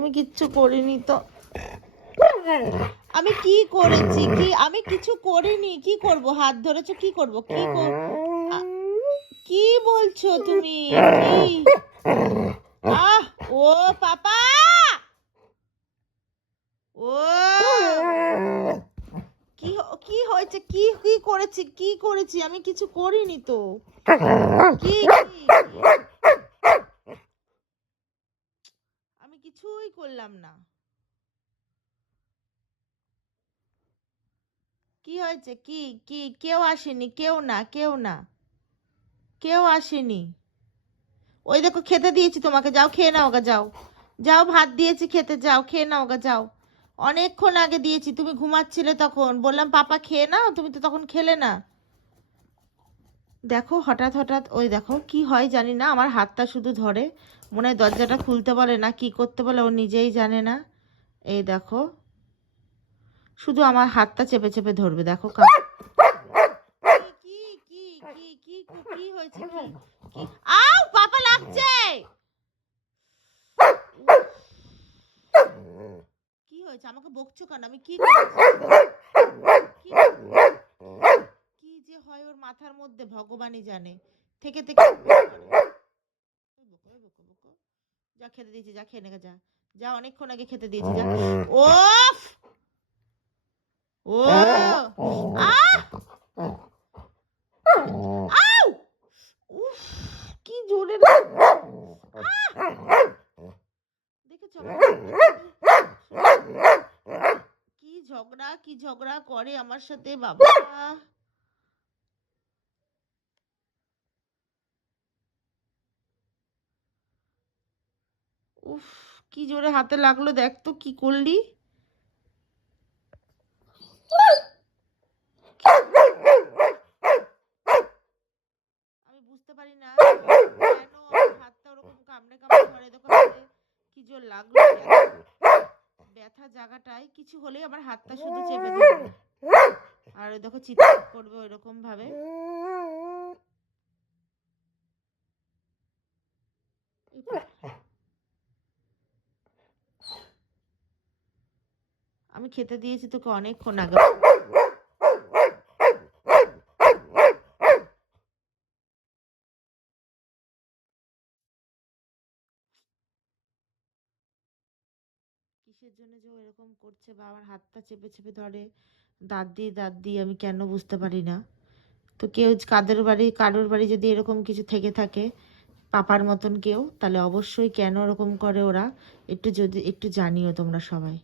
আমি কিচ্ছু করিনি তো। আমি কি করেছি? কি, আমি কিছু করিনি? কি করব? হাত ধরেছো, কি করব? কি কি বলছো তুমি? আহ, ও পাপা! ও! কি কি হয়েছে? কি কি করেছি? কি করেছি? আমি কিছু করিনি তো। কি কি? আমি কিছুই করলাম না। কি হয়েছে? কি কি, কেউ আসেনি, কেউ না কেউ না। কেউ আসেনি। ওই দেখো খেতে দিয়েছি তোমাকে, যাও খেয়ে নাও গা, যাও। যাও ভাত দিয়েছি খেতে, যাও খেয়ে নাও গা, যাও। অনেকক্ষণ আগে দিয়েছি, তুমি ঘুমাচ্ছিলে তখন। বললাম, পাপা, খেয়ে নাও? তুমি তো তখন খেলে না। দেখো হঠাৎ হঠাৎ ওই দেখো কি হয় জানি না আমার হাতটা শুধু ধরে মনে হয় দরজাটা খুলতে বলে না কি করতে বলে ও নিজেই জানে না। এই দেখো শুধু আমার হাতটা চেপে চেপে ধরবে দেখো কি কি কি কি কি কি হয়েছে কি আউ পাপা লাগছে! কি হয়েছে? আমাকে বকছো কেন? আমি কি মাথার মধ্যে ভগবানই জানে। থেকে থেকে। যা খেতে দিয়েছি, যা খেয়ে নেগে যা। যা অনেকক্ষণ আগে খেতে দিয়েছি, যা। ও উফ! কি জোরে দেখেছ? কি ঝগড়া কি ঝগড়া করে আমার সাথে বাবা। উফ, কি জোরে হাতে লাগল দেখ তো, কি করলি? আমি বুঝতে পারি না কেন হাতটা ওরকম কামড়ে কামড়ে দেখো কি জোর লাগল ব্যথা- কিছু হলেই হাতটা শুধু চেপে আর দেখো চিৎকার করবে ওইরকম ভাবে। আমি খেতে দিয়েছি তোকে অনেকক্ষণ আগে। কিসের জন্য যে এরকম করছে? বা আমার হাতটা চেপে চেপে ধরে, দাঁত দিয়ে দাঁত দিয়ে আমি কেন বুঝতে পারি না? তো কেউ কাদের বাড়ি, কারোর বাড়ি যদি এরকম কিছু থেকে থাকে, পাপার মতন কেউ, তাহলে অবশ্যই কেন ওরকম করে ওরা? একটু যদি, একটু জানিও তোমরা সবাই।